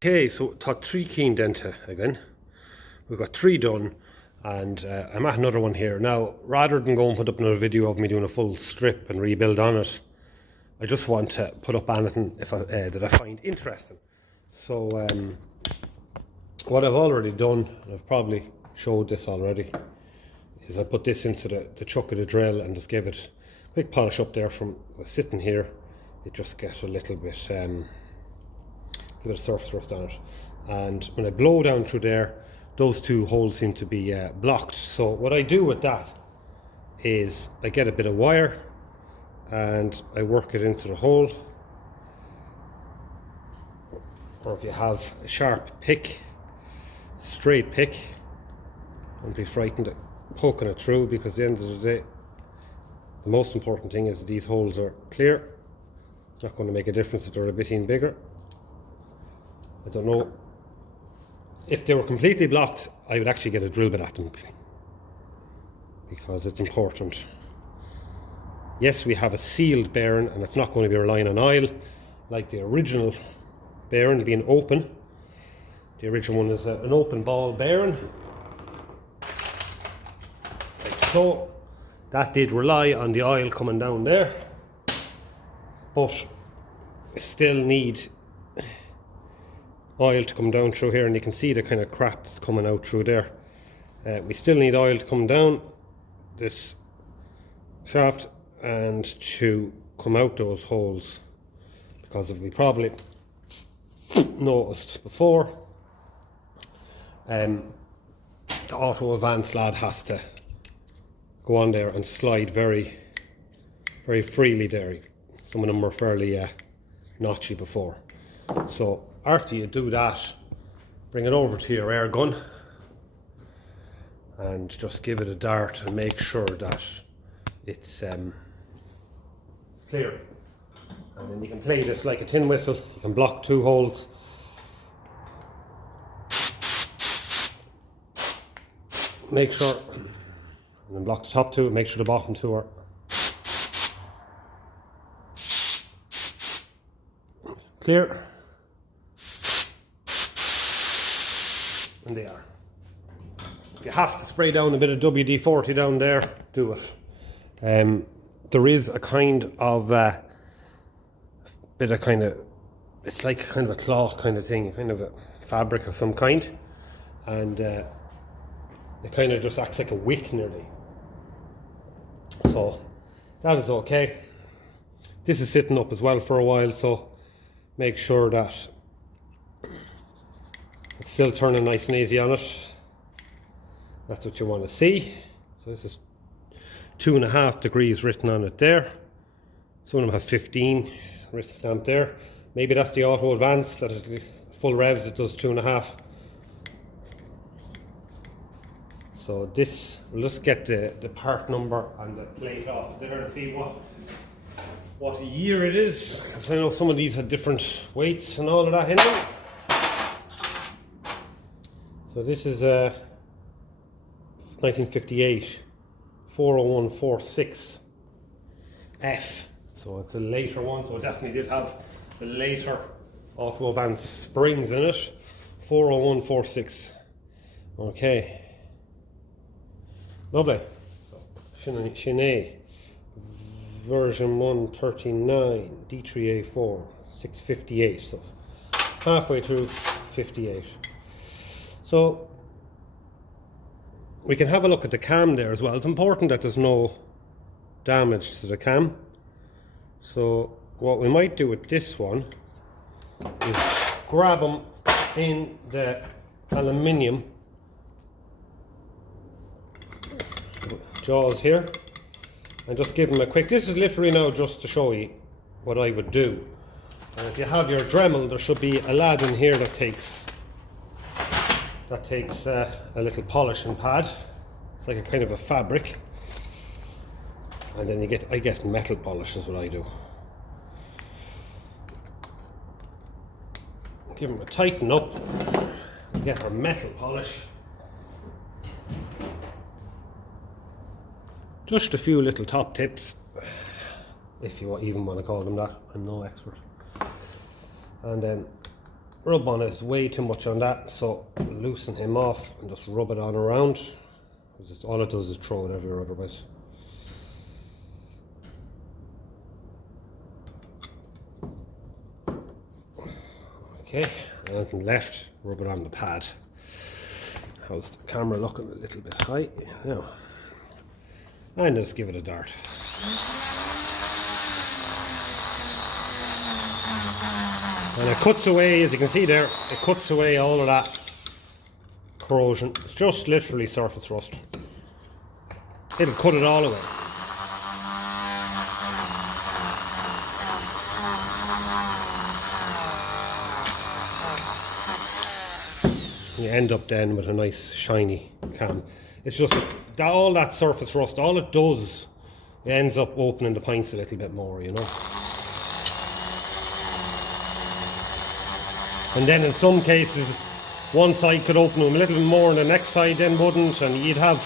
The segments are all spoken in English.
Okay, so thought 3 keen denta again. We've got 3 done, and I'm at another one here. Now, rather than go and put up another video of me doing a full strip and rebuild on it, I just want to put up anything that I find interesting. So what I've already done, and I've probably showed this already, is I put this into the chuck of the drill and just gave it a quick polish up there from sitting here. It just gets a little bit of surface rust on it, and when I blow down through there, those 2 holes seem to be blocked. So what I do with that is I get a bit of wire and I work it into the hole, or if you have a sharp pick, straight pick, don't be frightened at poking it through, because at the end of the day the most important thing is that these holes are clear. It's not going to make a difference if they're a bit bigger. I don't know, if they were completely blocked, I would actually get a drill bit at them, because it's important. Yes, we have a sealed bearing, and it's not going to be relying on oil like the original bearing being open. The original one is an open ball bearing, like so. That did rely on the oil coming down there, but we still need oil to come down through here, and you can see the kind of crap that's coming out through there. We still need oil to come down this shaft and to come out those holes, because if we probably noticed before, the auto advance lad has to go on there and slide very freely there. Some of them were fairly notchy before. So after you do that, bring it over to your air gun and just give it a dart and make sure that it's clear. And then you can play this like a tin whistle. You can block 2 holes. Make sure, and then block the top 2, make sure the bottom 2 are clear. And they are. If you have to spray down a bit of WD-40 down there, do it. There is a kind of it's like kind of a cloth kind of thing, kind of a fabric of some kind, and it kind of just acts like a wick nearly. So that is okay. This is sitting up as well for a while, so make sure that it's still turning nice and easy on it. That's what you want to see. So this is 2.5 degrees written on it there. Some of them have 15 written stamped there. Maybe that's the auto advance, that is full revs, it does 2.5. So this, we'll just get the part number and the plate off there and see what year it is, because I know some of these had different weights and all of that in them. So this is 1958 40146 F. So it's a later one, so it definitely did have the later auto advance springs in it. 40146. Okay. Lovely. So Chenet version 139 D3A4 658. So halfway through 58. So we can have a look at the cam there as well. It's important that there's no damage to the cam. So what we might do with this one is grab them in the aluminium jaws here and just give them a quick, this is literally now just to show you what I would do. And if you have your Dremel, there should be a lad in here that takes a little polishing pad. It's like a kind of a fabric, and then I get metal polish is what I do. Give them a tighten up, get our metal polish. Just a few little top tips, if you even want to call them that. I'm no expert. And then rub on it way too much on that, so loosen him off and just rub it on around. All it does is throw it everywhere otherwise. Okay, and left, rub it on the pad. How's the camera looking? A little bit high now. And just give it a dart. And it cuts away, as you can see there, it cuts away all of that corrosion. It's just literally surface rust. It'll cut it all away. You end up then with a nice shiny cam. It's just that all that surface rust, all it does, it ends up opening the pints a little bit more, you know. And then in some cases, one side could open them a little bit more and the next side then wouldn't, and you'd have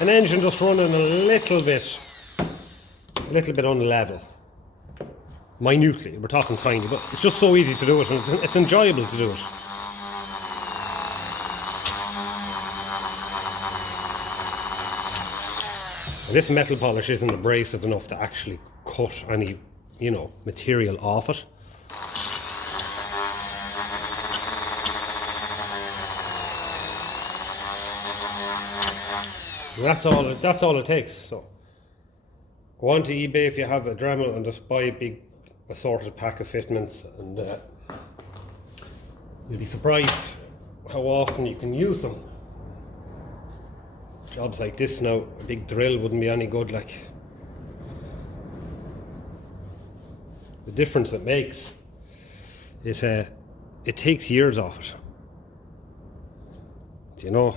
an engine just running a little bit on the level. Minutely, we're talking tiny, but it's just so easy to do it, and it's enjoyable to do it. And this metal polish isn't abrasive enough to actually cut any, you know, material off it. And that's all it takes. So go on to eBay if you have a Dremel and just buy a big assorted pack of fitments, and you'll be surprised how often you can use them. Jobs like this now, a big drill wouldn't be any good. Like, the difference it makes is it takes years off it. You know,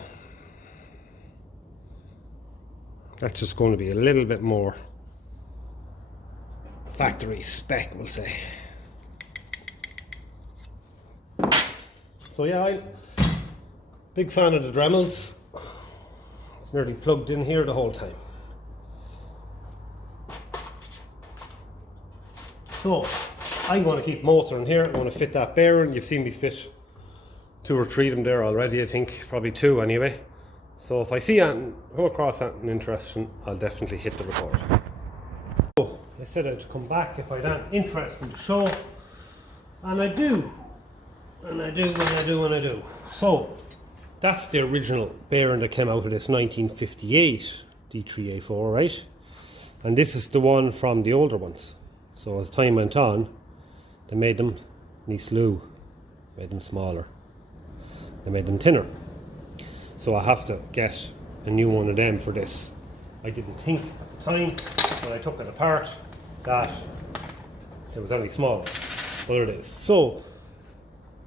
that's just going to be a little bit more factory spec, we'll say. So yeah, I'm big fan of the Dremels. It's nearly plugged in here the whole time. So I'm going to keep motor in here. I'm going to fit that bearing. You've seen me fit 2 or 3 of them there already, I think, probably 2 anyway. So if I see anything, come across anything interesting, I'll definitely hit the record. So I said I'd come back if I'd anything interesting to show, and I do, and I do, and I do, and I do. So that's the original bearing that came out of this 1958 D3A4, right? And this is the one from the older ones. So as time went on, they made them slew, made them smaller, they made them thinner. So I have to get a new one of them for this. I didn't think at the time when I took it apart that it was any smaller, but it is. So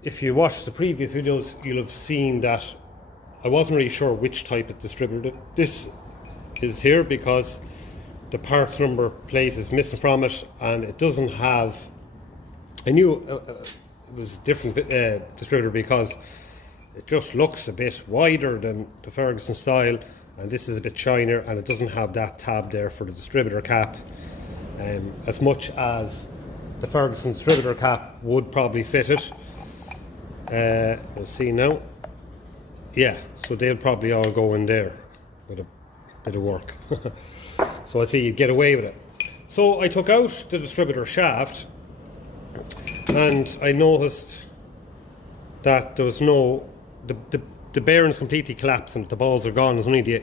if you watch the previous videos, you'll have seen that I wasn't really sure which type of distributor this is here, because the parts number plate is missing from it, and it doesn't have. I knew it was a different distributor because it just looks a bit wider than the Ferguson style, and this is a bit shinier, and it doesn't have that tab there for the distributor cap, as much as the Ferguson distributor cap would probably fit it. We'll see now. Yeah, so they'll probably all go in there with a bit of work. So I'd say you'd get away with it. So I took out the distributor shaft, and I noticed that there was no, the bearing's completely collapsed and the balls are gone. There's only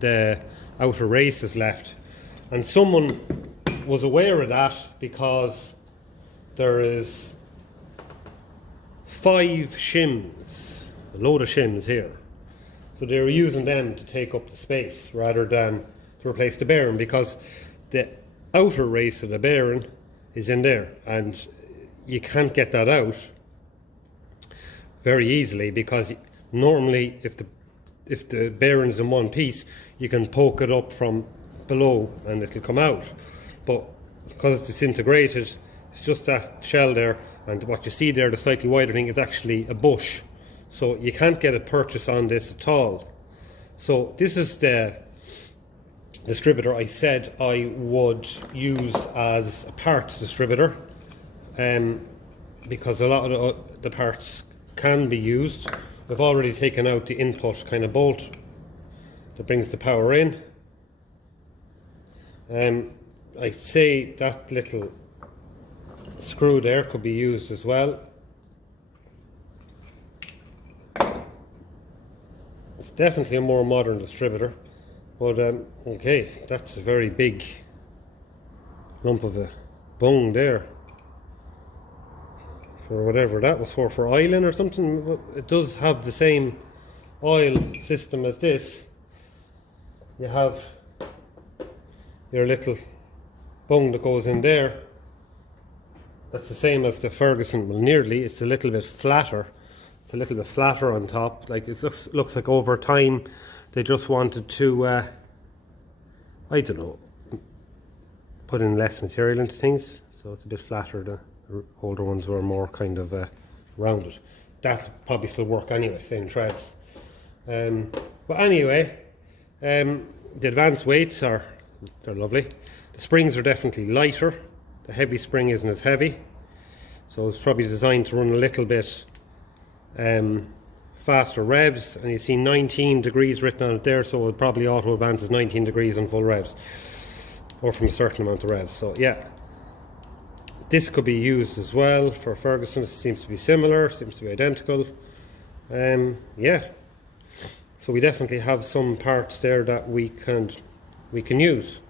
the outer races left, and someone was aware of that because there is 5 shims, a load of shims here. So they were using them to take up the space rather than to replace the bearing, because the outer race of the bearing is in there, and you can't get that out very easily, because normally if the bearing's in one piece, you can poke it up from below and it'll come out. But because it's disintegrated, it's just that shell there, and what you see there, the slightly wider thing, is actually a bush. So you can't get a purchase on this at all. So this is the distributor I said I would use as a parts distributor. because a lot of the parts can be used. We've already taken out the input kind of bolt that brings the power in. I'd say that little screw there could be used as well. It's definitely a more modern distributor, but okay, that's a very big lump of a bung there for whatever that was for oiling or something. It does have the same oil system as this. You have your little bung that goes in there. That's the same as the Ferguson. Well, nearly. It's a little bit flatter. It's a little bit flatter on top. Like it looks like over time they just wanted to I don't know, put in less material into things, so it's a bit flatter. The older ones were more kind of rounded. That'll probably still work anyway, same threads. But anyway, the advanced weights they're lovely. The springs are definitely lighter. The heavy spring isn't as heavy, so it's probably designed to run a little bit faster revs. And you see 19 degrees written on it there, so it probably auto advances 19 degrees on full revs, or from a certain amount of revs. So yeah, this could be used as well for Ferguson. It seems to be similar, seems to be identical. Yeah, so we definitely have some parts there that we can use.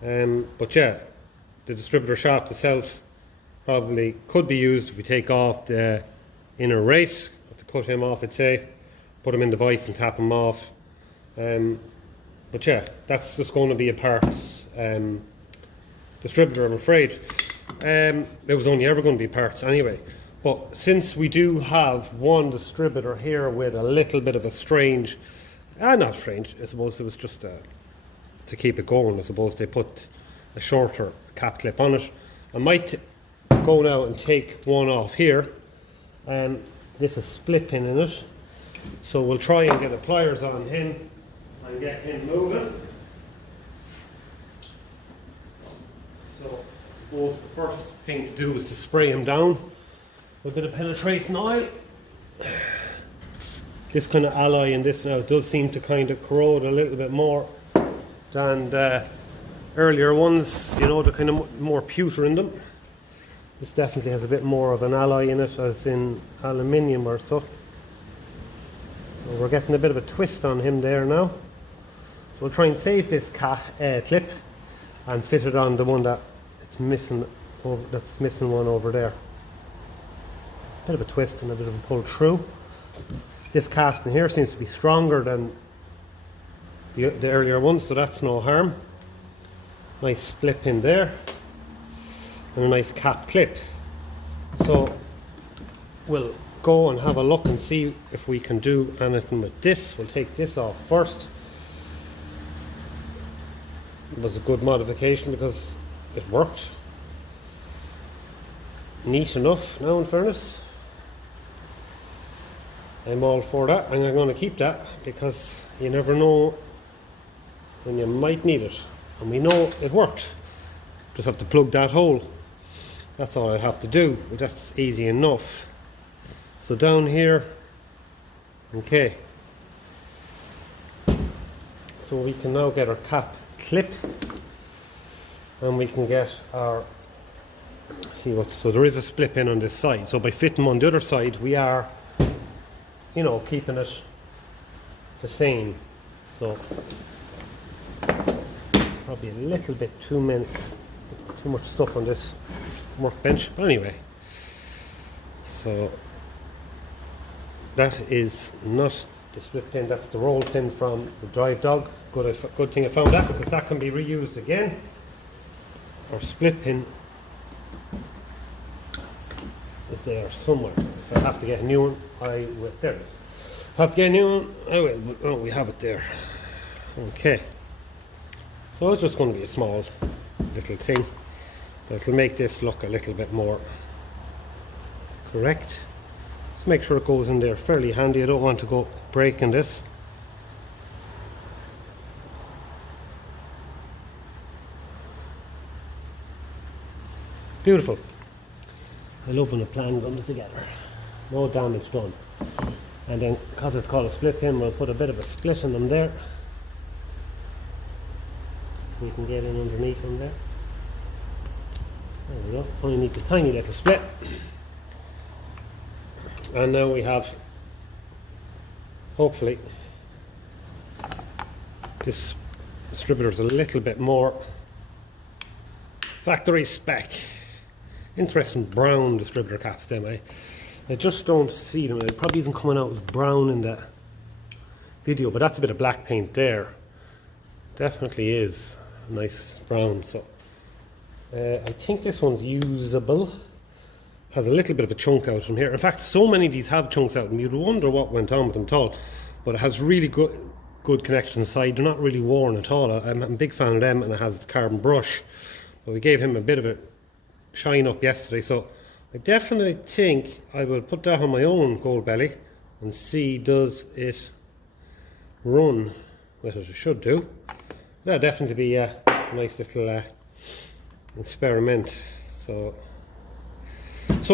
But yeah, the distributor shaft itself probably could be used if we take off the inner race. To cut him off, I'd say, put him in the vise and tap him off. But yeah, that's just going to be a parts distributor, I'm afraid. It was only ever going to be parts anyway. But since we do have one distributor here with a little bit of a strange, not strange, I suppose it was just to keep it going. I suppose they put a shorter cap clip on it. I might go now and take one off here. This is split pin in it, so we'll try and get the pliers on him and get him moving. So I suppose the first thing to do is to spray him down with a bit of penetrating oil. This kind of alloy in this now does seem to kind of corrode a little bit more than the earlier ones, you know, the kind of more pewter in them. This definitely has a bit more of an alloy in it, as in aluminium or so. So we're getting a bit of a twist on him there now. So we'll try and save this clip and fit it on the one that it's missing, that's missing one over there. Bit of a twist and a bit of a pull through. This casting here seems to be stronger than the earlier ones, so that's no harm. Nice split pin there. And a nice cap clip. So we'll go and have a look and see if we can do anything with this. We'll take this off first. It was a good modification because it worked. Neat enough now, in fairness. I'm all for that, and I'm going to keep that because you never know when you might need it. And we know it worked. Just have to plug that hole. That's all I have to do, but that's easy enough. So down here, okay. So we can now get our cap clip, and we can get our, so there is a split pin on this side. So by fitting on the other side, we are, you know, keeping it the same. So probably a little bit too much stuff on this workbench, but anyway. So that is not the split pin, that's the roll pin from the drive dog. Good thing I found that, because that can be reused again. Our split pin is there somewhere. If I have to get a new one, I will. There it is. Have to get a new one, I will. Oh, we have it there. Okay. So it's just going to be a small little thing, but it'll make this look a little bit more correct. Just make sure it goes in there fairly handy. I don't want to go breaking this. Beautiful. I love when a plan comes together. No damage done. And then, because it's called a split pin, we'll put a bit of a split in them there. So we can get in underneath them there. There we go. Only need the tiny little split. And now we have, hopefully, this distributor's a little bit more factory spec. Interesting brown distributor caps them, eh? I just don't see them. It probably isn't coming out as brown in the video, but that's a bit of black paint there. Definitely is a nice brown. So I think this one's usable. Has a little bit of a chunk out from here. In fact, so many of these have chunks out, and you'd wonder what went on with them at all. But it has really good connection inside. They're not really worn at all. I'm a big fan of them, and it has its carbon brush. But we gave him a bit of a shine up yesterday, so I definitely think I will put that on my own gold belly and see does it run with it. It should do. That'll definitely be a nice little experiment. So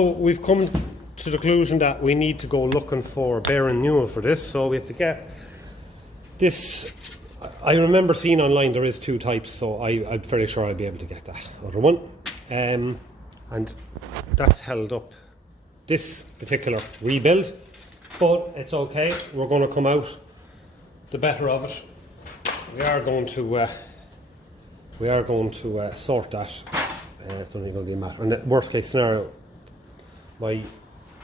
we've come to the conclusion that we need to go looking for a bearing new for this. So we have to get this. I remember seeing online there is two types, so I'm fairly sure I'll be able to get that other one. And that's held up this particular rebuild, but it's okay. We're going to come out the better of it. We are going to sort that. It's only going to be a matter. And the worst case scenario, my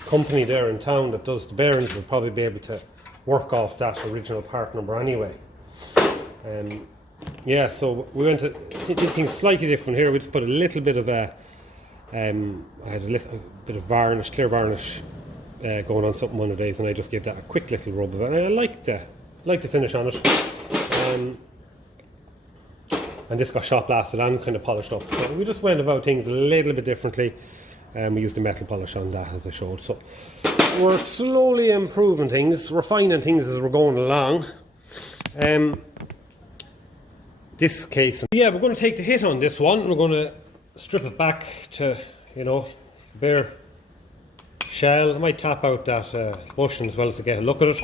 company there in town that does the bearings will probably be able to work off that original part number anyway. Yeah, so we went to did things slightly different here. We just put a little bit of I had a bit of varnish, clear varnish, going on something one of the days, and I just gave that a quick little rub of it. And I like the finish on it. And this got shot blasted and kind of polished up. So we just went about things a little bit differently, and we used the metal polish on that as I showed. So we're slowly improving things, refining things as we're going along. This case, yeah, we're going to take the hit on this one. We're going to strip it back to, bare shell. I might tap out that bushing as well as to get a look at it.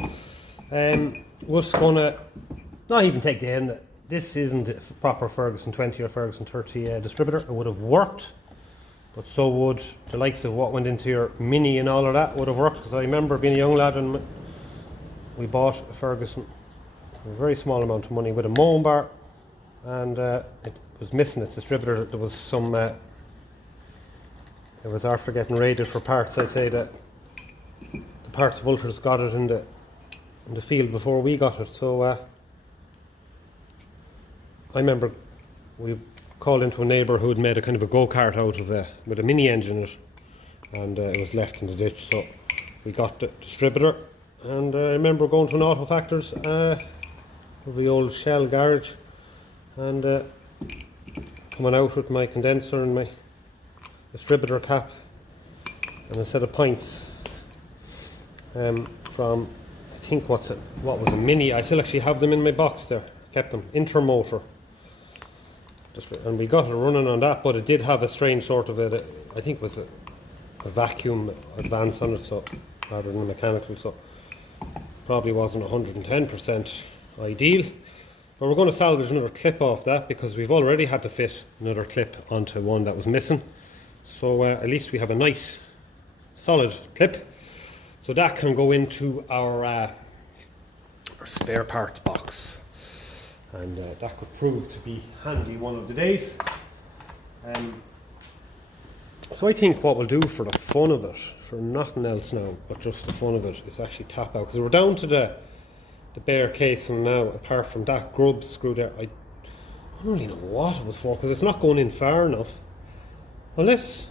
We're just going to not even take the end. This isn't a proper Ferguson 20 or Ferguson 30 distributor. It would have worked, but so would the likes of what went into your Mini and all of that would have worked, because I remember being a young lad and we bought a Ferguson for a very small amount of money with a moan bar, and it was missing its distributor. There was some it was after getting raided for parts. I'd say that the parts vultures got it in the field before we got it. So I remember we called into a neighbour who had made a kind of a go-kart out of it with a mini engine in it, and it was left in the ditch. So we got the distributor, and I remember going to an Auto Factors of the old Shell garage, and coming out with my condenser and my distributor cap and a set of pints from, I think, what was a Mini. I still actually have them in my box there, kept them, Intermotor. And we got it running on that, but it did have a strange sort of I think it was a vacuum advance on it, so rather than a mechanical, so probably wasn't 110% ideal. But we're going to salvage another clip off that, because we've already had to fit another clip onto one that was missing. So at least we have a nice solid clip, so that can go into our spare parts box, and that could prove to be handy one of the days. So I think what we'll do for the fun of it, for nothing else now but just the fun of it, is actually tap out, because we're down to the bare casing now. Apart from that grub screw there, I don't really know what it was for, because it's not going in far enough. Unless,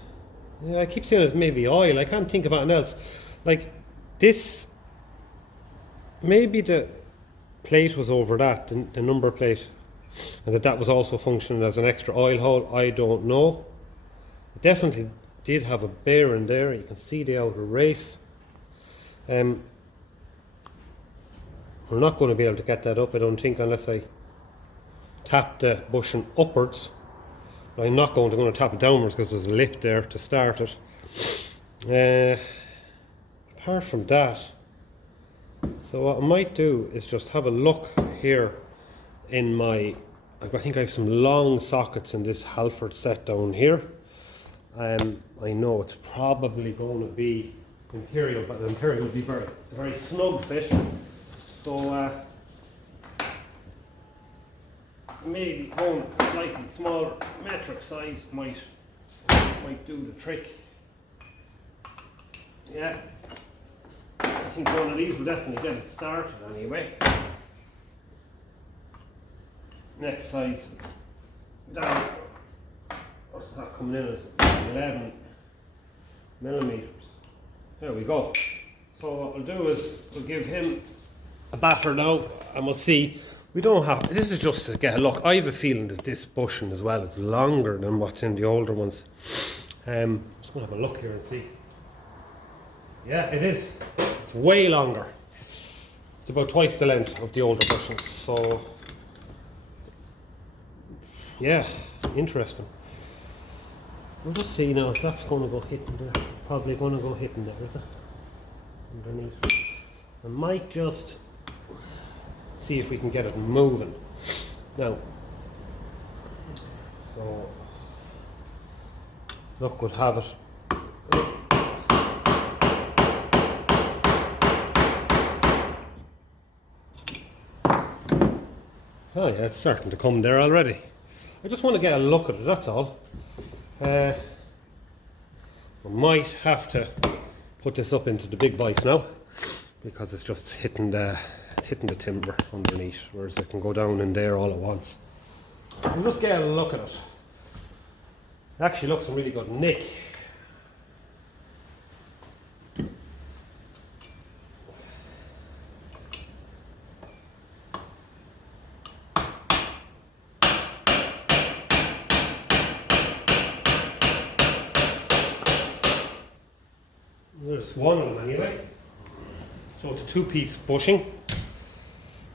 I keep saying it's maybe oil. I can't think of anything else. Like this, maybe the plate was over that, the number plate, and that was also functioning as an extra oil hole. I don't know. It definitely did have a bearing there. You can see the outer race. We're not going to be able to get that up, I don't think, unless I tap the bushing upwards. But I'm not going to tap it downwards, because there's a lip there to start it. Apart from that, so what I might do is just have a look here in my, I think I have some long sockets in this Halford set down here. I know it's probably going to be Imperial, but the Imperial will be very snug fit. So maybe going slightly smaller metric size might do the trick. Yeah, I think one of these will definitely get it started anyway. Next size down, what's that coming in at? 11 millimeters. There we go. So what we'll do is we'll give him a batter now and we'll see. We don't have, this is just to get a look. I have a feeling that this bushing as well is longer than what's in the older ones. I'm just going to have a look here and see. Yeah, it is. It's way longer. It's about twice the length of the older bushings. So, yeah, interesting. We'll just see now if that's going to go hitting there. Probably going to go hitting there, is it? Underneath. I might just see if we can get it moving. Now, so, look, we'll have it. Oh yeah, it's starting to come there already. I just want to get a look at it, that's all. I might have to put this up into the big vise now because it's just hitting the timber underneath, whereas it can go down in there all at once. I'll just get a look at it. It actually looks in really good nick. There's one of them anyway. So it's a two-piece bushing.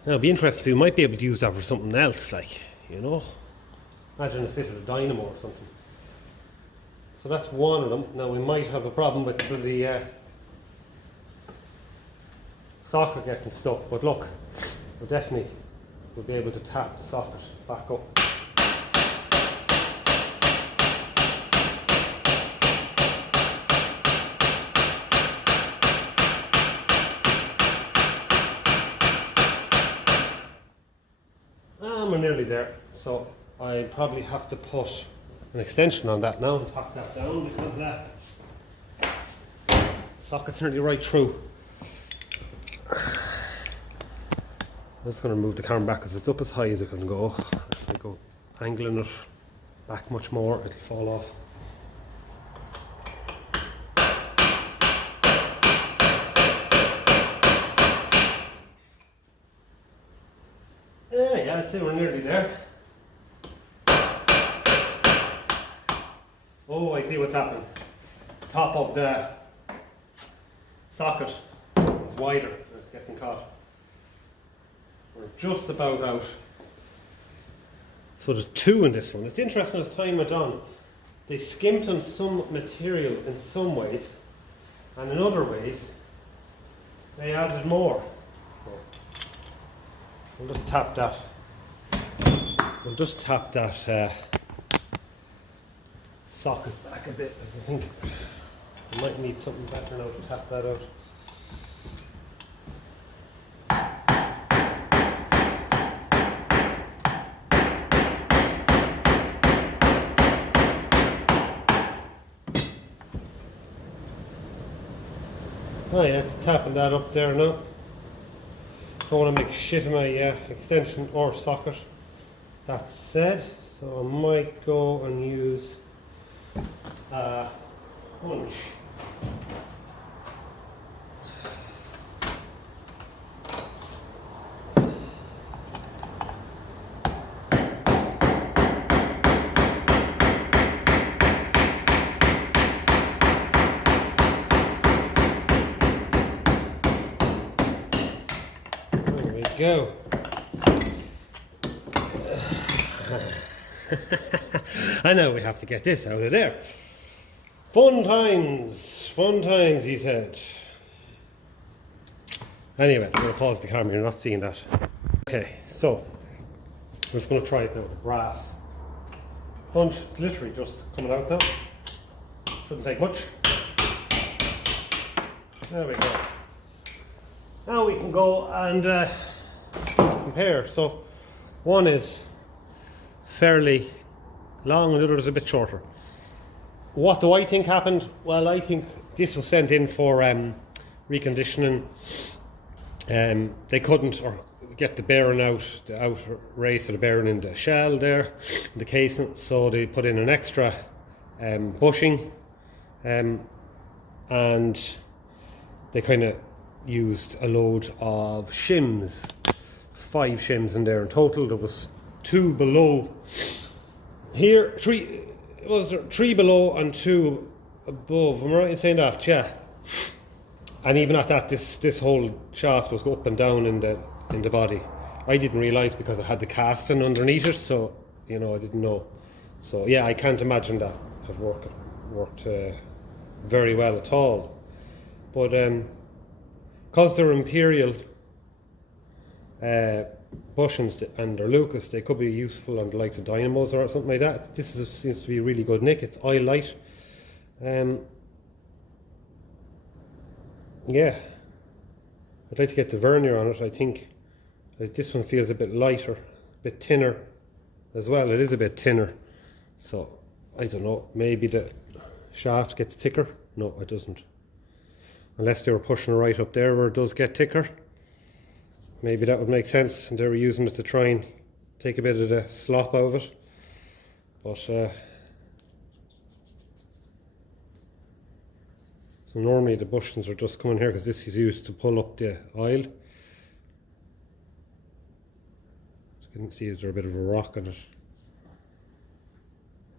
Now it'll be interesting, you might be able to use that for something else, like, you know. Imagine if it had a dynamo or something. So that's one of them. Now we might have a problem with the socket getting stuck, but look, we'll definitely be able to tap the socket back up. We're nearly there, so I probably have to put an extension on that now and tuck that down because that socket's nearly right through. I'm just going to move the camera back because it's up as high as it can go. If I go angling it back much more, it'll fall off. Yeah, I'd say we're nearly there. Oh, I see what's happening. The top of the socket is wider and it's getting caught. We're just about out. So there's two in this one. It's interesting as time went on. They skimped on some material in some ways, and in other ways they added more. So we'll just tap that. We'll just tap that socket back a bit because I think I might need something better now to tap that out. Oh yeah, it's tapping that up there now. Don't want to make shit of my extension or socket. That said, so I might go and use a punch. There we go. I know we have to get this out of there. Fun times, he said. Anyway, I'm going to pause the camera, you're not seeing that. Okay, so I'm just going to try it now. The brass punch, literally just coming out now. Shouldn't take much. There we go. Now we can go and compare. So one is fairly long and the other is a bit shorter. What do I think happened? Well, I think this was sent in for reconditioning. They couldn't get the bearing out, the outer race of the bearing in the shell there, in the casing, so they put in an extra bushing, and they kind of used a load of shims, 5 shims in there in total. There was 2 below here, 3 below and 2 above. Am I right in saying that? Yeah. And even at that, this whole shaft was up and down in the body. I didn't realise because I had the casting underneath it, so you know I didn't know. So yeah, I can't imagine that have worked very well at all. But because they're Imperial bushings and they're Lucas, they could be useful on the likes of dynamos or something like that. This seems to be a really good nick. It's oil light. Yeah, I'd like to get the vernier on it. I think this one feels a bit lighter, a bit thinner as well. It is a bit thinner, so I don't know, maybe the shaft gets thicker. No, it doesn't, unless they were pushing it right up there where it does get thicker. Maybe that would make sense, and they were using it to try and take a bit of the slop out of it. But so normally the bushings are just coming here because this is used to pull up the oil. As you can see, is there a bit of a rock in it?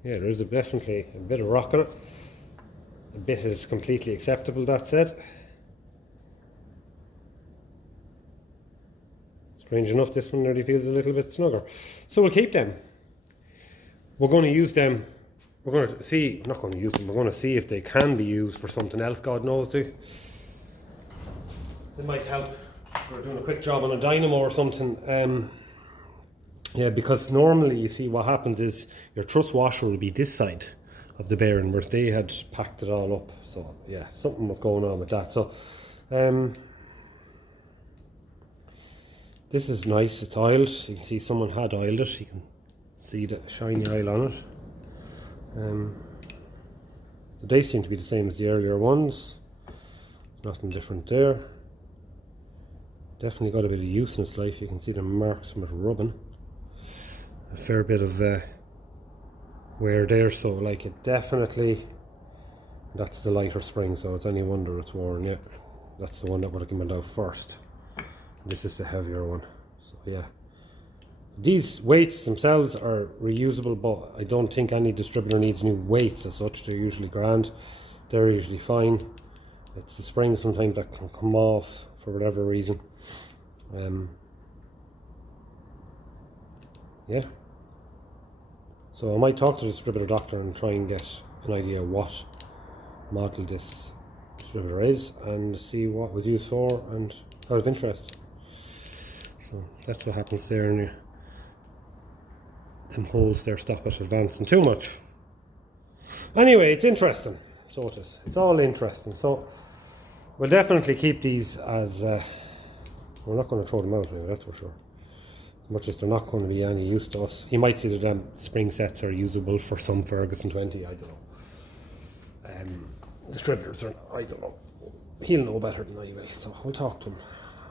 Yeah, there is definitely a bit of rock in it. A bit is completely acceptable, that said. Strange enough, this one nearly feels a little bit snugger. So we'll keep them. We're going to use them. We're going to see, not going to use them, we're going to see if they can be used for something else, God knows. They might help. We're doing a quick job on a dynamo or something. Yeah, because normally you see what happens is your truss washer will be this side of the bearing, whereas they had packed it all up. So yeah, something was going on with that. So this is nice, it's oiled. You can see someone had oiled it. You can see the shiny oil on it. So they seem to be the same as the earlier ones. Nothing different there. Definitely got a bit of use in its life. You can see the marks from it rubbing. A fair bit of wear there, so like it definitely, that's the lighter spring, so it's any wonder it's worn. Yeah, that's the one that would have come out first. This is the heavier one. So yeah, these weights themselves are reusable, but I don't think any distributor needs new weights as such. They're usually grand, they're usually fine. It's the spring sometimes that can come off for whatever reason. Yeah, so I might talk to the distributor doctor and try and get an idea what model this distributor is and see what was used for and out of interest. So that's what happens there, and them holes there stop it advancing too much. Anyway, it's interesting. So it is. It's all interesting. So we'll definitely keep these as we're not going to throw them out, that's for sure. As much as they're not going to be any use to us. You might see that them spring sets are usable for some Ferguson 20, I don't know. Distributors are, I don't know. He'll know better than I will, so we'll talk to him.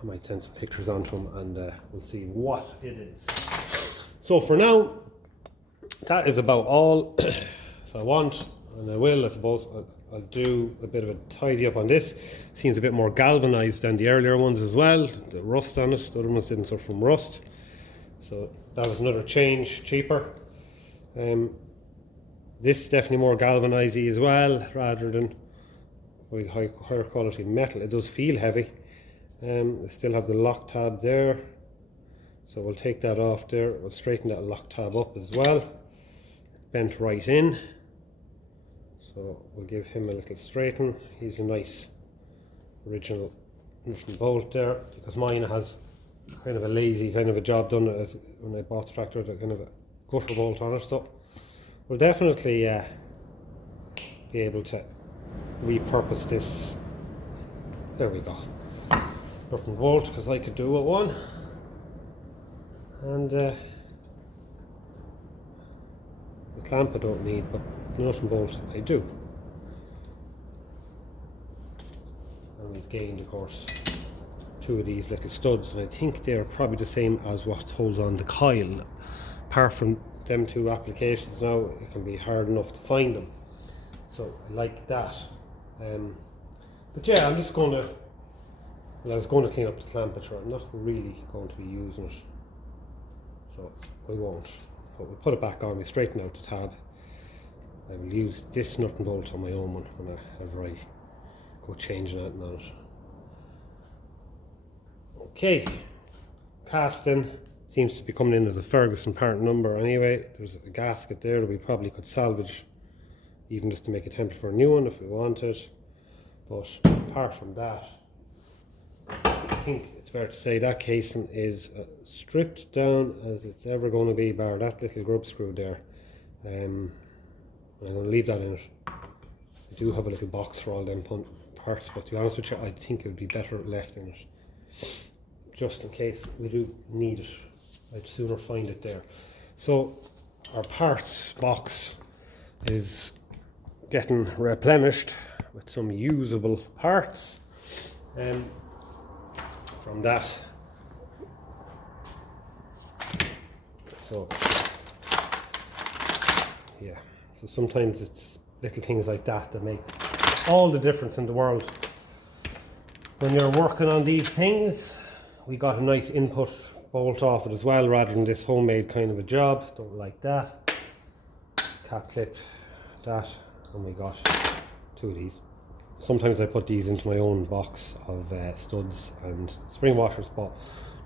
I might send some pictures on to him and we'll see what it is. So for now, that is about all. If I want, and I will, I suppose, I'll do a bit of a tidy up on this. Seems a bit more galvanized than the earlier ones as well. The rust on it, the other ones didn't suffer from rust. So that was another change, cheaper. This is definitely more galvanized as well, rather than higher quality metal. It does feel heavy. I still have the lock tab there, so we'll take that off there. We'll straighten that lock tab up as well. Bent right in, So we'll give him a little straighten. He's a nice original nut and bolt there, because mine has kind of a lazy kind of a job done when I bought the tractor, the kind of a gutter bolt on it. So we'll definitely be able to repurpose this. There we go. Nut and bolt, because I could do with one. And the clamp I don't need, but the nut and bolt I do. And we've gained, of course, two of these little studs, and I think they're probably the same as what holds on the coil. Apart from them two applications now, it can be hard enough to find them. So I like that. But yeah, I'm just going to, well, I was going to clean up the clamp, but sure, I'm not really going to be using it. So I won't. But we'll put it back on, we straighten out the tab. I will use this nut and bolt on my own one whenever I go changing anything on it. Okay, casting seems to be coming in as a Ferguson part number anyway. There's a gasket there that we probably could salvage, even just to make a template for a new one if we wanted. But apart from that, I think it's fair to say that casing is stripped down as it's ever going to be, bar that little grub screw there. I'm going to leave that in it. I do have a little box for all them parts, but to be honest with you, I think it would be better left in it, just in case we do need it. I'd sooner find it there. So our parts box is getting replenished with some usable parts. From that, so yeah, so sometimes it's little things like that that make all the difference in the world. When you're working on these things, we got a nice input bolt off it as well, rather than this homemade kind of a job. Don't like that. Cap clip, that, and we got two of these. Sometimes I put these into my own box of studs and spring washers, but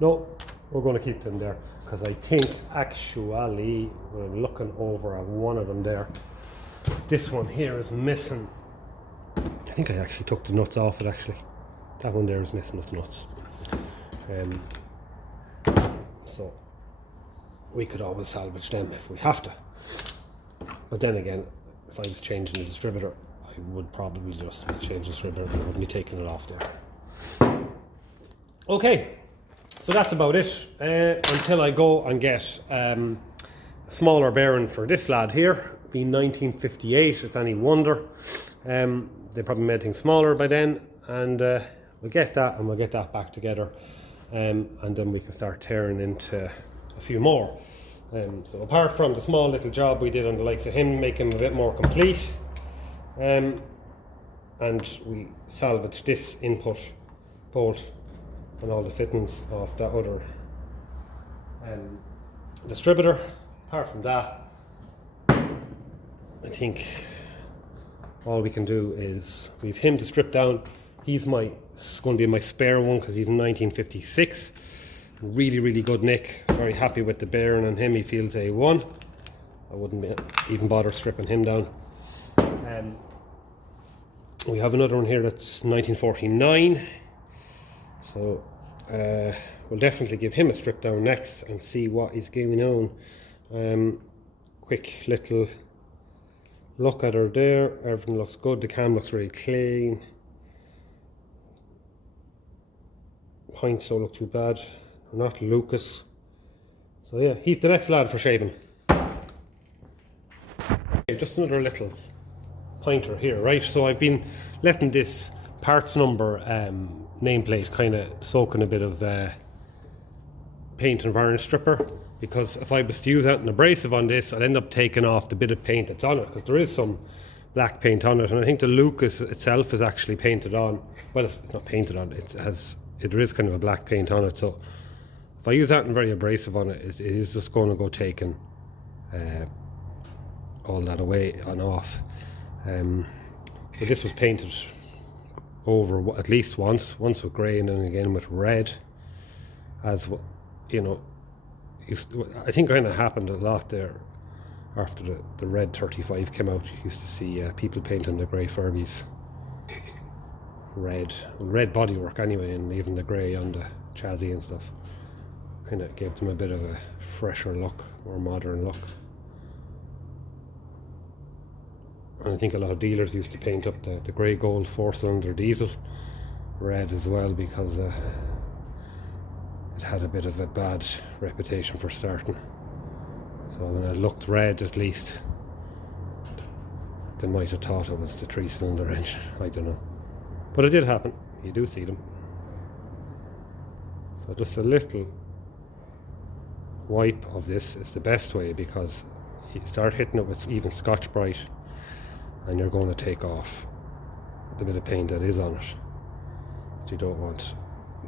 no, we're going to keep them there, because I think actually, when I'm looking over at one of them there, this one here is missing. I think I actually took the nuts off it actually. That one there is missing its nuts. So we could always salvage them if we have to. But then again, if I was changing the distributor, I would probably just change the distributor and I wouldn't be taking it off there. Okay, so that's about it. Until I go and get a smaller bearing for this lad here, being 1958, it's any wonder. They probably made things smaller by then, and we'll get that and we'll get that back together, and then we can start tearing into a few more. So apart from the small little job we did on the likes of him, make him a bit more complete, and we salvaged this input bolt and all the fittings of that other distributor. Apart from that, I think all we can do is we've him to strip down. He's going to be my spare one, because he's in 1956. Really good nick. Very happy with the bearing on him. He feels A1. I wouldn't even bother stripping him down. We have another one here that's 1949. So we'll definitely give him a strip down next and see what is going on. Quick little look at her there. Everything looks good. The cam looks really clean. Points don't look too bad. Not Lucas. So yeah, he's the next lad for shaving. Okay, just another little pointer here, right? So I've been letting this parts number nameplate kind of soak in a bit of paint and varnish stripper, because if I was to use that an abrasive on this, I'd end up taking off the bit of paint that's on it, because there is some black paint on it, and I think the Lucas itself is actually painted on. Well, it's not painted on, there is kind of a black paint on it, so if I use that and very abrasive on it, it is just going to go taking all that away and off. So this was painted over at least once with grey and then again with red, as you know, I think kind of happened a lot there after the red 35 came out, you used to see people painting the grey Fergies red bodywork anyway, and even the grey on the chassis and stuff. Kind of gave them a bit of a fresher look, more modern look. And I think a lot of dealers used to paint up the grey gold 4-cylinder diesel red as well, because it had a bit of a bad reputation for starting. So when it looked red, at least they might have thought it was the 3-cylinder engine. I don't know, but it did happen. You do see them. So just a little wipe of this is the best way, because you start hitting it with even Scotch Brite and you're going to take off the bit of paint that is on it. So you don't want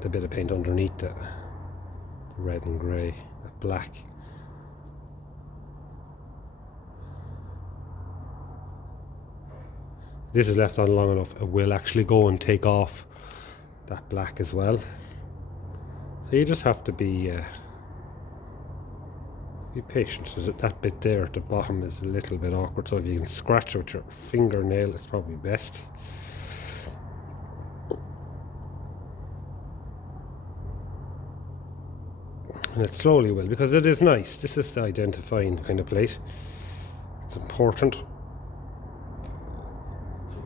the bit of paint underneath the red and grey, the black. This is left on long enough, it will actually go and take off that black as well. So you just have to be patient. That bit there at the bottom is a little bit awkward, so if you can scratch it with your fingernail, it's probably best. And it slowly will, because it is nice. This is the identifying kind of plate. It's important.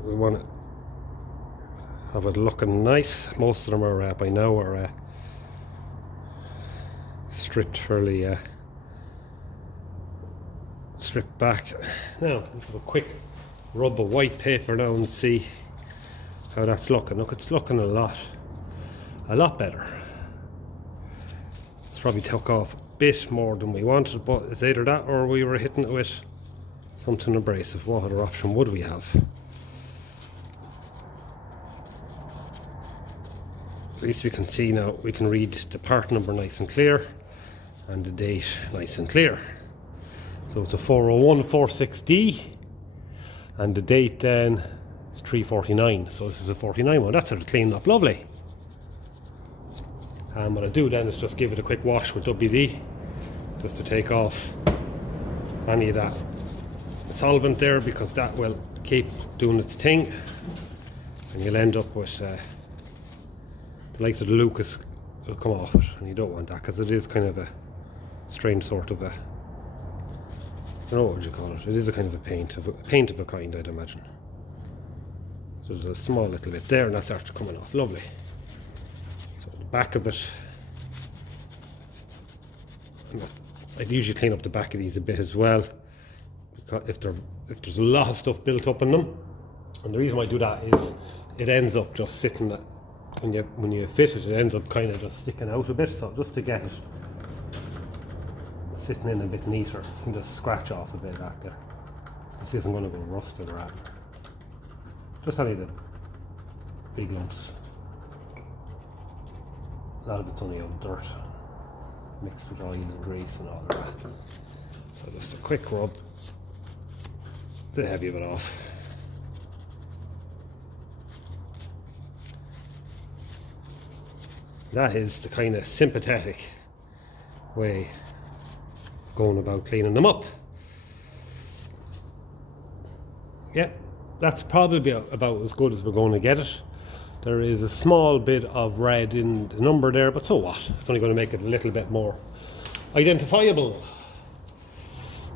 We want to have it looking nice. Most of them are by now are stripped fairly stripped back. Now let's have a quick rub of white paper now and see how that's looking. Look, it's looking a lot better. It's probably took off a bit more than we wanted, but it's either that or we were hitting it with something abrasive. What other option would we have? At least we can see now, we can read the part number nice and clear and the date nice and clear. So it's a 40146D and the date then is 349. So this is a 49 one. That's sort of cleaned up lovely. And what I do then is just give it a quick wash with WD, just to take off any of that solvent there, because that will keep doing its thing and you'll end up with the likes of the Lucas will come off it, and you don't want that, because it is kind of a strange sort of a, I don't know, what would you call it? It is a kind of a paint of a kind, I'd imagine. So there's a small little bit there and that's after coming off. Lovely. So the back of it, I'd usually clean up the back of these a bit as well, because if there's a lot of stuff built up in them. And the reason why I do that is it ends up just sitting at, when you fit it, it ends up kind of just sticking out a bit. So just to get it sitting in a bit neater, you can just scratch off a bit back there. This isn't going to go rusted or anything. Just any of the big lumps. A lot of it's only old dirt mixed with oil and grease and all that. So just a quick rub, the heavy of it off. That is the kind of sympathetic way going about cleaning them up. Yeah, that's probably about as good as we're going to get it. There is a small bit of red in the number there, but so what? It's only going to make it a little bit more identifiable.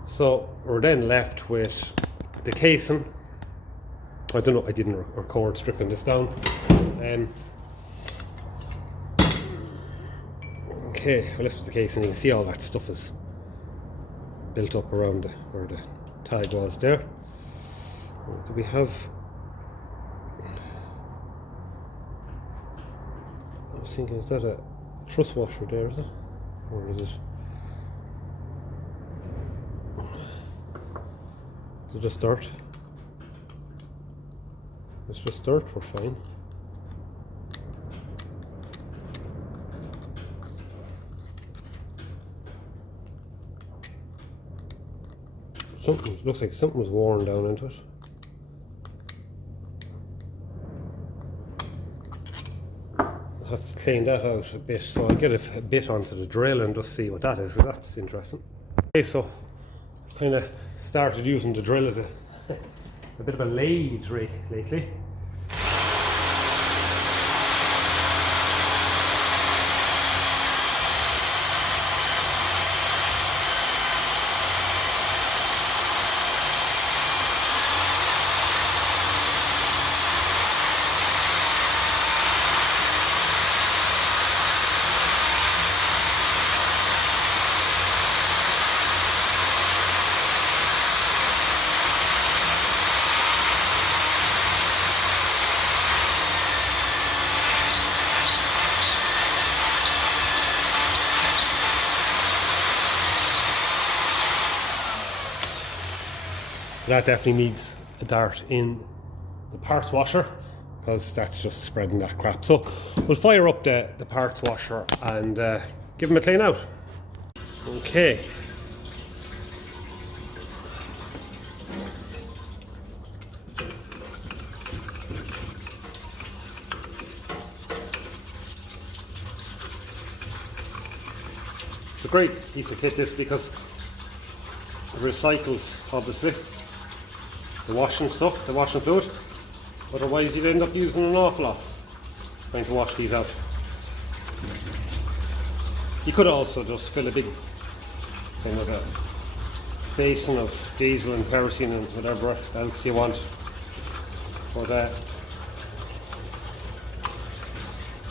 So we're then left with the casing. I don't know, I didn't record stripping this down. Okay, I lifted the casing, you can see all that stuff is built up around where the tag was there. Do we have, I was thinking, is that a truss washer there, is it? Or is it just dirt? It's just dirt, we're fine. Something looks like something was worn down into it. I'll have to clean that out a bit, so I'll get a bit onto the drill and just see what that is, 'cause that's interesting. Okay, so kind of started using the drill as a bit of a lathe lately. That definitely needs a dart in the parts washer, because that's just spreading that crap. So we'll fire up the parts washer and give them a clean out. Okay. It's a great piece of kit, this, because it recycles, obviously, the washing stuff, the washing fluid. Otherwise you'd end up using an awful lot trying to wash these out. You could also just fill a big kind of a basin of diesel and kerosene and whatever else you want. But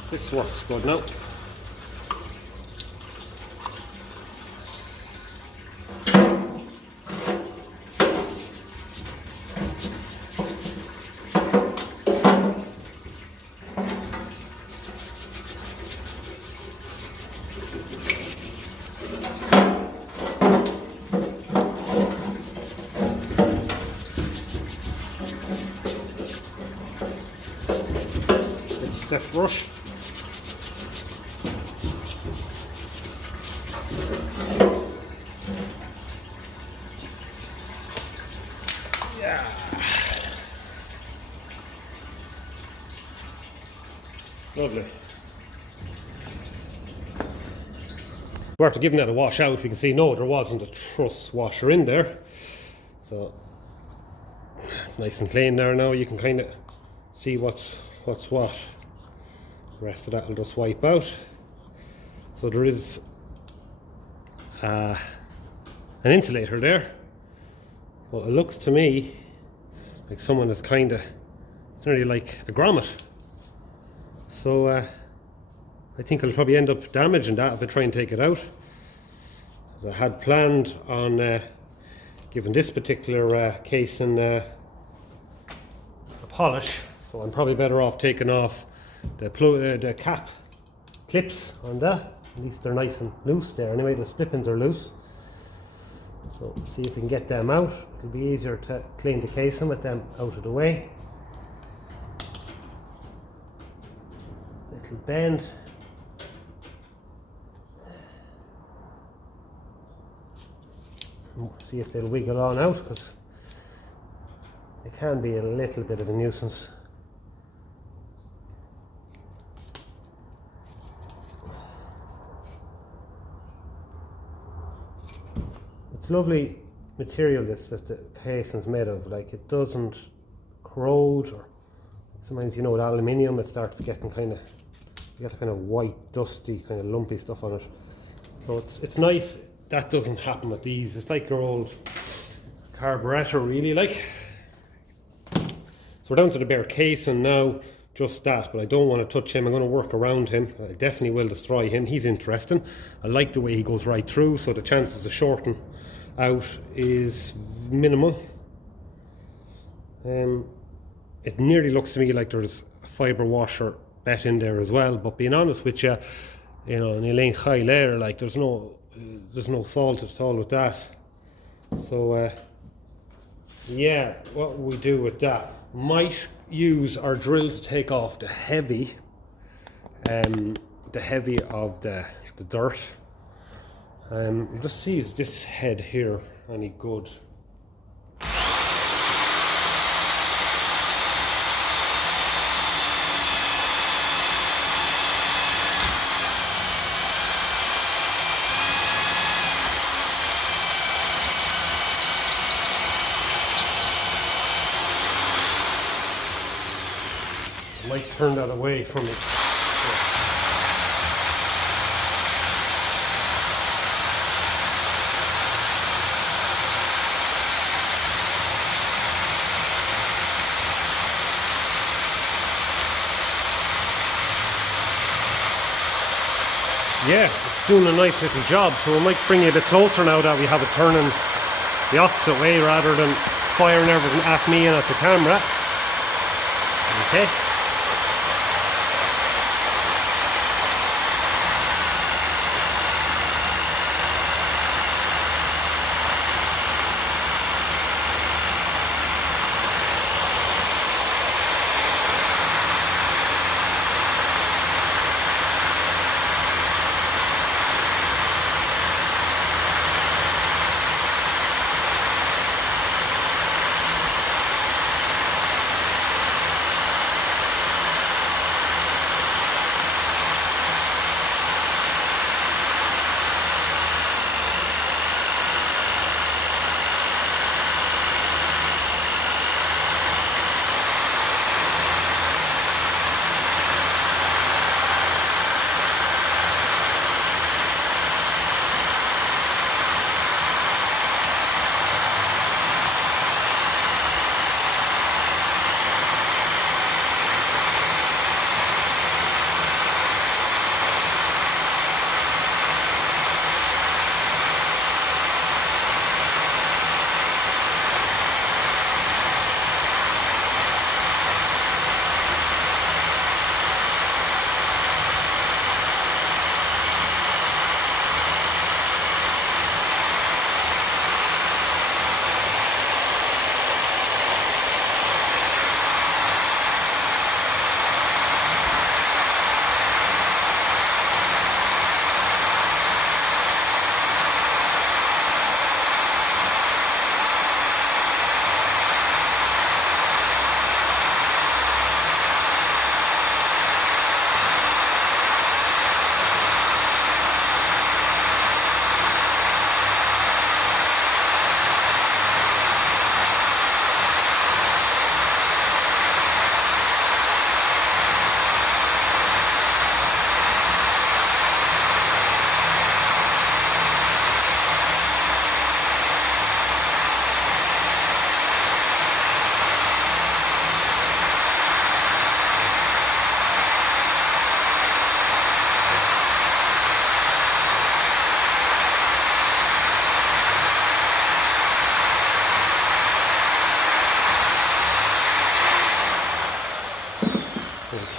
this works good now. Stiff brush. Yeah. Lovely. We're after giving that a wash out. We can see no, there wasn't a truss washer in there, so it's nice and clean there now. You can kind of see what's what. The rest of that will just wipe out. So there is an insulator there, but it looks to me like someone is kind of, it's nearly like a grommet. So I think I'll probably end up damaging that if I try and take it out, as I had planned on giving this particular casing a polish. So I'm probably better off taking off the cap clips on that. At least they're nice and loose there. Anyway, the split pins are loose. So see if we can get them out. It'll be easier to clean the casing with them out of the way. Little bend. See if they'll wiggle on out, because it can be a little bit of a nuisance. It's lovely material this that the casing's made of. Like, it doesn't corrode, or sometimes, you know, with aluminium it starts getting kind of, you get a kind of white, dusty, kind of lumpy stuff on it. So it's nice. That doesn't happen with these. It's like your old carburetor, really, like. So we're down to the bare casing now, just that, but I don't want to touch him. I'm going to work around him. I definitely will destroy him. He's interesting. I like the way he goes right through, so the chances of shorting out is minimal. It nearly looks to me like there's a fibre washer bet in there as well, but being honest with you, you know, in a lane high layer, like, there's no fault at all with that. So yeah, what we do with that, might use our drill to take off the heavy of the dirt. Just see, is this head here any good? turn that away from me. Yeah, it's doing a nice little job, so we might bring you a bit closer now that we have it turning the opposite way rather than firing everything at me and at the camera. Okay.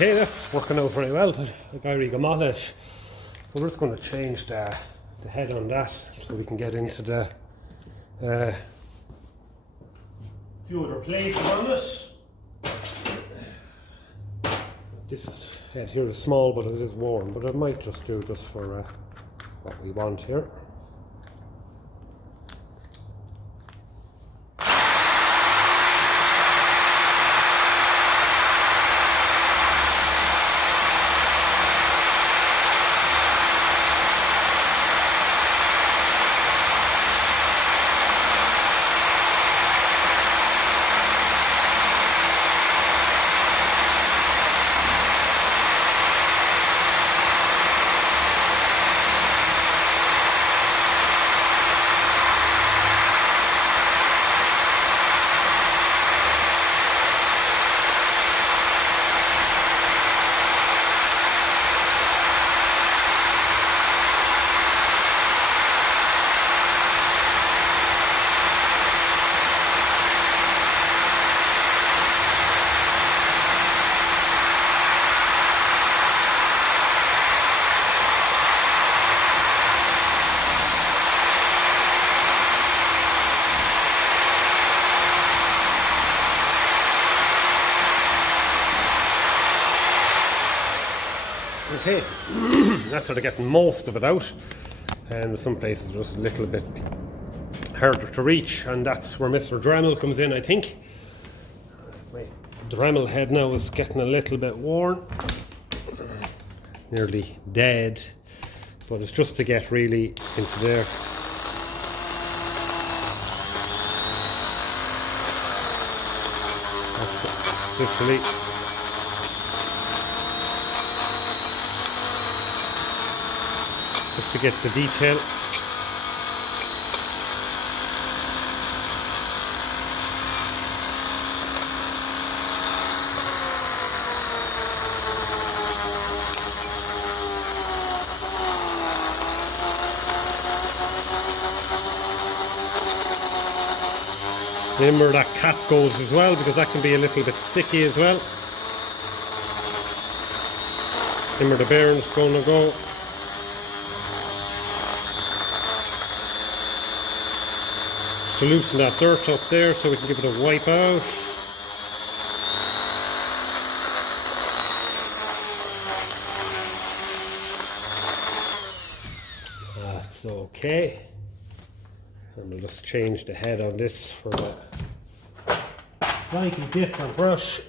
Okay, that's working out very well. The Gary Gamalish. So we're just going to change the head on that so we can get into the few other places on it. This head here is small, but it is worn, but it might just do just for what we want here. Okay, that's sort of getting most of it out, and some places just a little bit harder to reach, and that's where Mr. Dremel comes in, I think. My Dremel head now is getting a little bit worn, nearly dead, but it's just to get really into there. That's literally just to get the detail. Remember that cap goes as well, because that can be a little bit sticky as well. Remember the bearing's going to go. To loosen that dirt up there so we can give it a wipe out. That's okay. And we'll just change the head on this for a slightly different brush.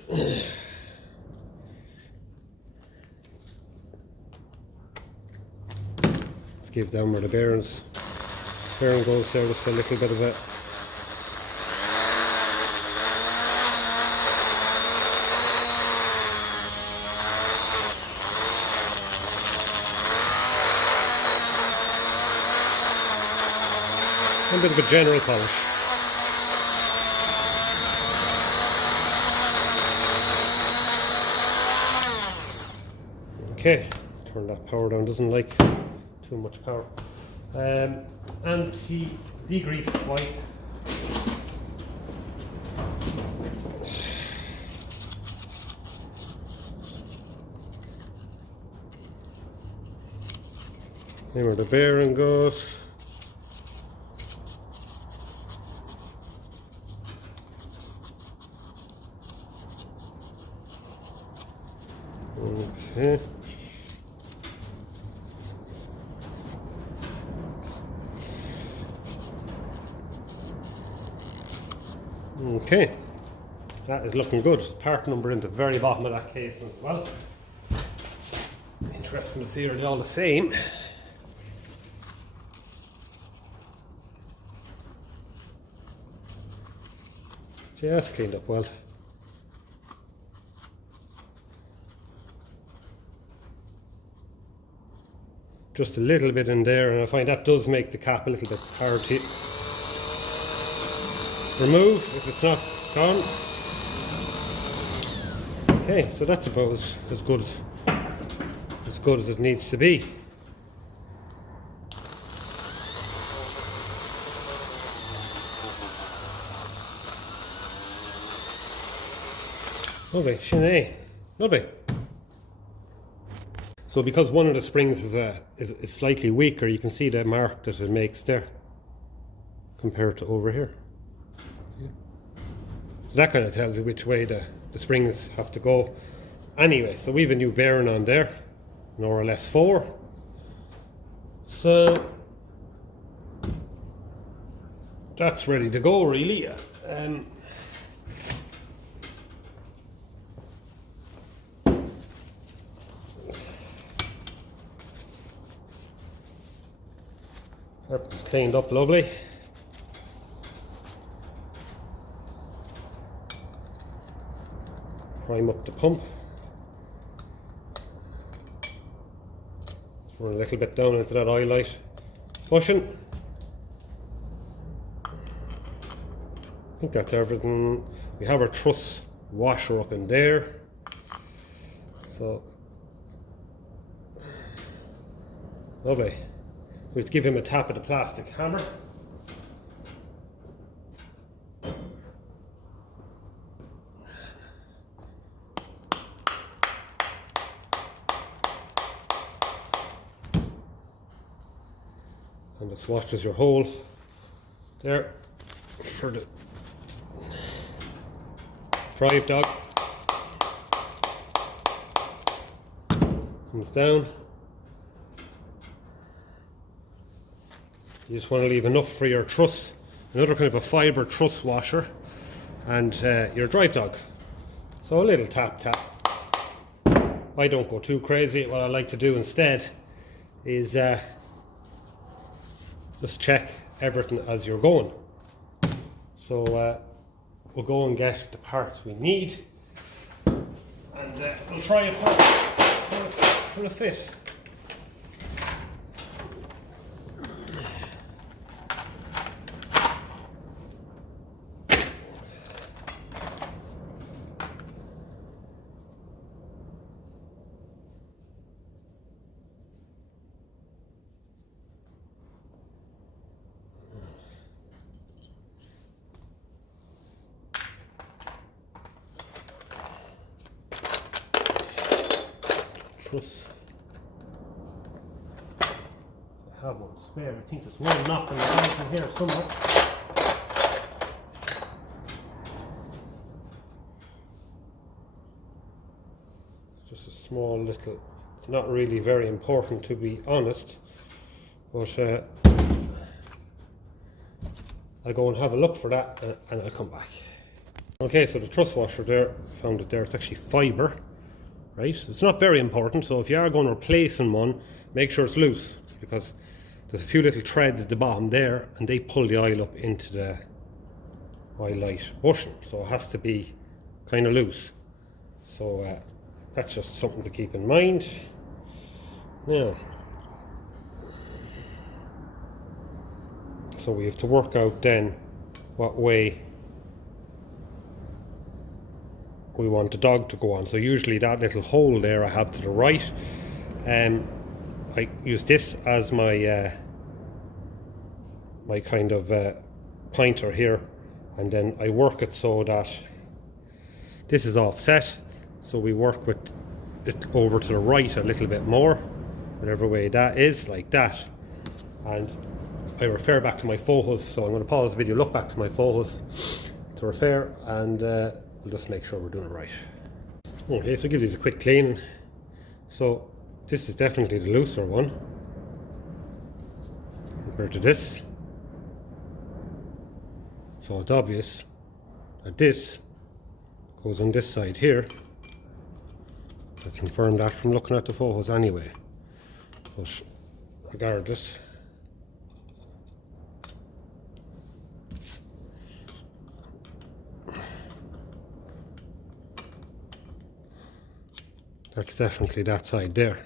Let's give down where the bearing goes there, just a little bit of it. A bit of a general polish. Okay, turn that power down, doesn't like too much power. Anti-degrease wipe. There where the bearing goes. Okay. Okay, that is looking good. Part number in the very bottom of that casing as well. Interesting to see, are they all the same? Just cleaned up well. Just a little bit in there, and I find that does make the cap a little bit hard to remove if it's not gone. Okay, so that's about as good as it needs to be. Lovely, Sinead. Lovely. So because one of the springs is slightly weaker, you can see the mark that it makes there compared to over here. So that kind of tells you which way the springs have to go. Anyway, so we have a new bearing on there, an RLS 4. So that's ready to go, really. Everything's cleaned up lovely. Prime up the pump. Run a little bit down into that eye light bushing. I think that's everything. We have our truss washer up in there. So lovely. We have to give him a tap of the plastic hammer. And this washes your hole there for the drive dog. Comes down. You just want to leave enough for your truss, another kind of a fibre truss washer, and your drive dog. So a little tap tap. I don't go too crazy. What I like to do instead is just check everything as you're going. So we'll go and get the parts we need, and we'll try it for a fit. truss. I have one spare. I think there's one knocking around in here somewhere. Just a small little, it's not really very important to be honest, but I'll go and have a look for that and I'll come back. Okay, so the truss washer there, found it there, it's actually fibre, right? It's not very important, so if you are going to replace one, make sure it's loose, because there's a few little threads at the bottom there and they pull the oil up into the oil light bushing, so it has to be kind of loose. So that's just something to keep in mind. Now, so we have to work out then what way we want the dog to go on. So usually that little hole there I have to the right, I use this as my my kind of pointer here, and then I work it so that this is offset, so we work with it over to the right a little bit more, whatever way that is, like that. And I refer back to my photos, so I'm going to pause the video, look back to my photos to refer, and we'll just make sure we're doing it right. Okay, so give these a quick clean. So this is definitely the looser one compared to this. So it's obvious that this goes on this side here. I confirmed that from looking at the photos anyway. But regardless, that's definitely that side there.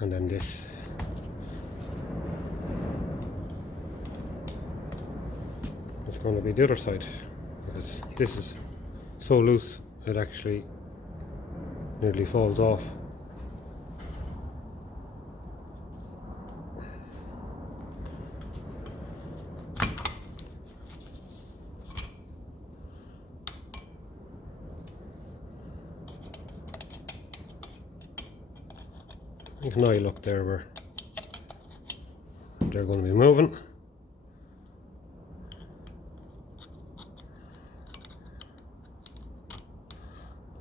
And then this. It's going to be the other side, because this is so loose it actually nearly falls off. You can now look there where they're going to be moving.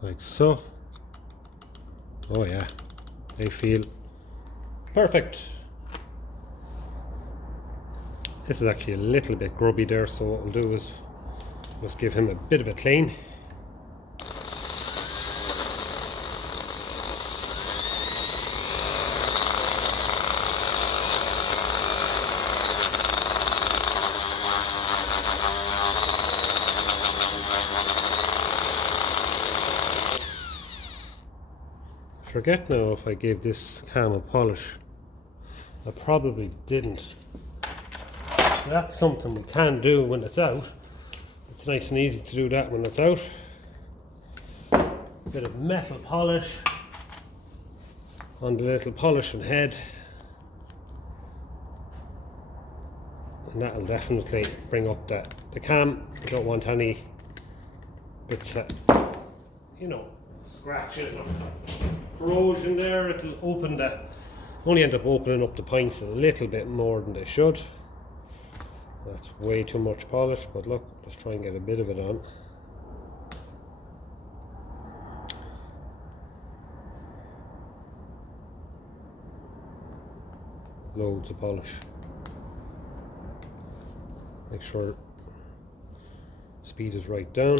Like so. Oh yeah, they feel perfect. This is actually a little bit grubby there, so what we'll do is just give him a bit of a clean. Forget now if I gave this cam a polish. I probably didn't. That's something we can do when it's out. It's nice and easy to do that when it's out. Bit of metal polish on the little polishing head, and that'll definitely bring up the cam. I don't want any bits of, you know, scratches or corrosion there. It'll open only end up opening up the pints a little bit more than they should. That's way too much polish, but look, let's try and get a bit of it on. Loads of polish. Make sure speed is right down.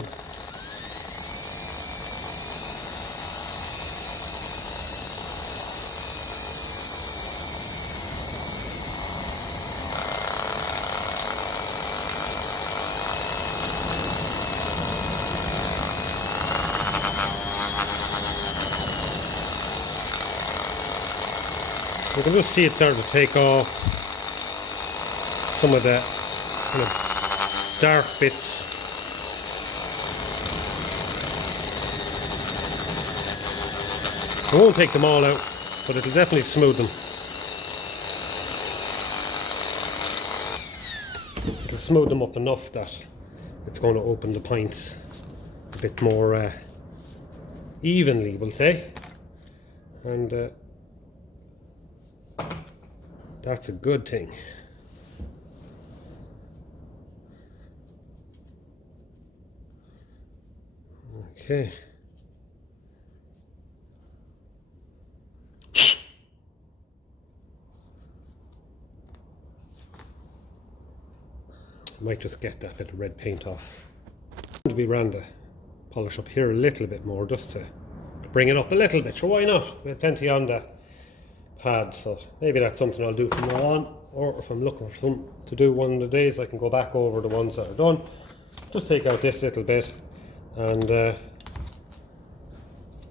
You can just see it starting to take off some of the kind of dark bits. I won't take them all out, but it'll definitely smooth them. It'll smooth them up enough that it's going to open the pints a bit more evenly, we'll say. and that's a good thing. Okay. Might just get that bit of red paint off. To be ran the polish up here a little bit more, just to bring it up a little bit. Sure, why not? We have plenty on the pad, so maybe that's something I'll do from now on. Or if I'm looking for something to do one of the days, I can go back over the ones that are done. Just take out this little bit and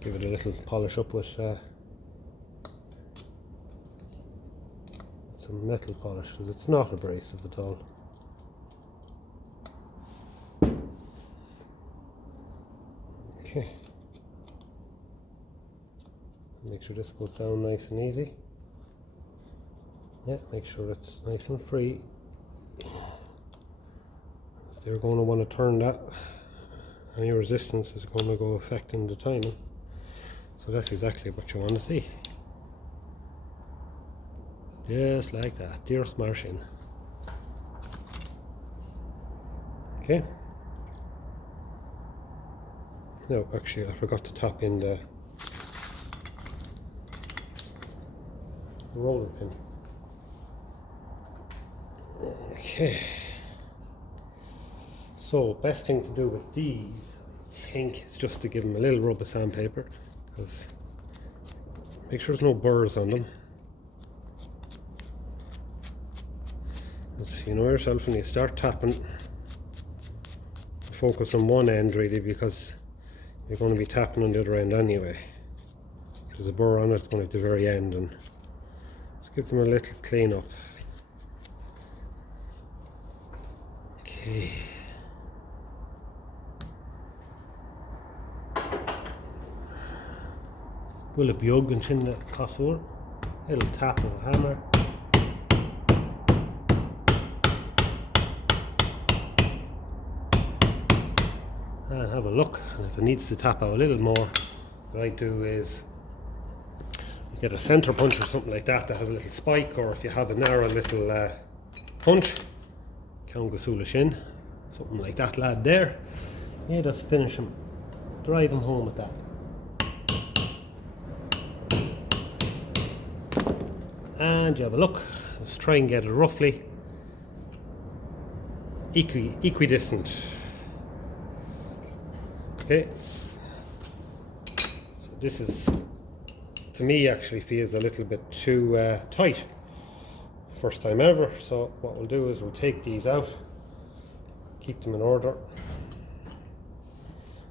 give it a little polish up with some metal polish, because it's not abrasive at all. Okay. Make sure this goes down nice and easy. Yeah, make sure it's nice and free. So they're going to want to turn that. Any resistance is going to go affecting the timing. So that's exactly what you want to see. Just like that, dearest Martian. Okay. No, actually I forgot to tap in the roller pin. Okay. So best thing to do with these, I think, is just to give them a little rub of sandpaper, because make sure there's no burrs on them. As you know yourself, when you start tapping, focus on one end really, because you're going to be tapping on the other end anyway. If there's a burr on it, it's going to be at the very end, and just give them a little clean up. Okay. Will it be ug and chin the cosur? Little tap of a hammer. And have a look, and if it needs to tap out a little more, what I do is get a center punch or something like that has a little spike, or if you have a narrow little punch, Count Gasula Shin, something like that lad there. You just finish him, drive him home with that. And you have a look, let's try and get it roughly equidistant. Okay, so this is, to me, actually feels a little bit too tight. First time ever, so what we'll do is we'll take these out, keep them in order.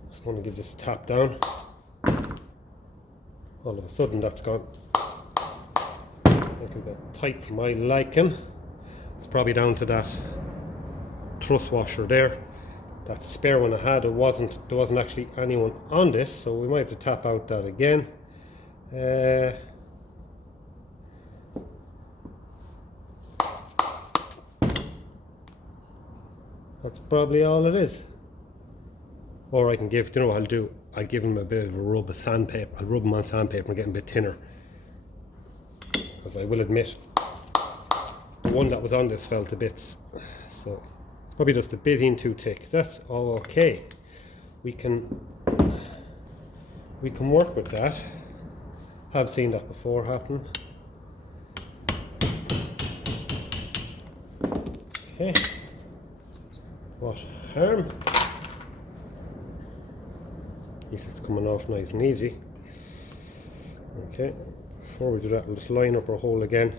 Just going to give this a tap down. All of a sudden that's gone a little bit tight for my liking. It's probably down to that truss washer there. That spare one I had, there wasn't actually anyone on this, so we might have to tap out that again. That's probably all it is. Or I can give, you know what I'll do? I'll give them a bit of a rub of sandpaper. I'll rub them on sandpaper and get them a bit thinner. Because I will admit, the one that was on this fell to bits. So it's probably just a bit in too thick. That's all okay. We can work with that. I've seen that before happen. Okay. What harm? At least it's coming off nice and easy. Okay, before we do that, we'll just line up our hole again.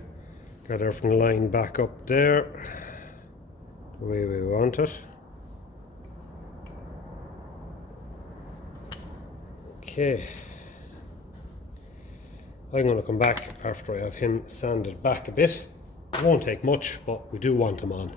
Get everything lined back up there, the way we want it. Okay. I'm going to come back after I have him sanded back a bit. It won't take much, but we do want him on.